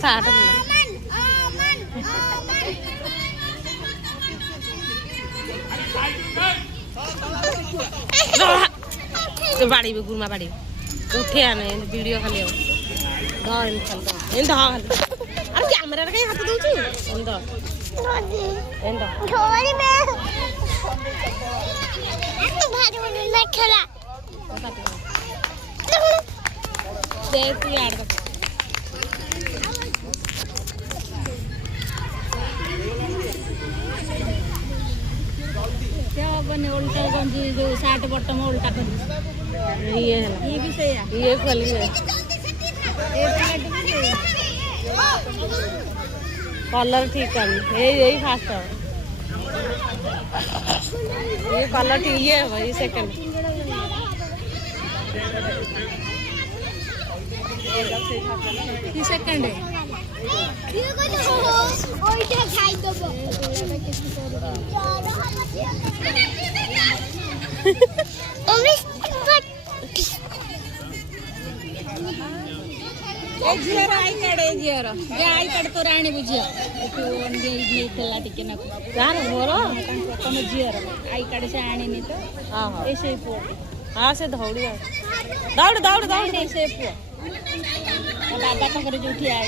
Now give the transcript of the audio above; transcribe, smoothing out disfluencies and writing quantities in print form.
साठ बाड़ी में गुरमा बाड़ी उठे आने वीडियो खाली अरे कैमरा कहीं हाथ दूची बने उल्टा गंजी जो साठ बटम उल्टा कर ये भी सही है ये फल है कलर ठीक है यही फास्ट है ये कलर ठीक है भाई सेकंड सेकंड है झीर आई कार्ड तो राणी बुझिया टिके ना मोर तुम झीर आई कार्ड से आनी तो ऐसे पुओ हाँ से दौड़ी दौड़ दौड़ दौड़ नहीं से पुओ बाबा पाखे जो ठिया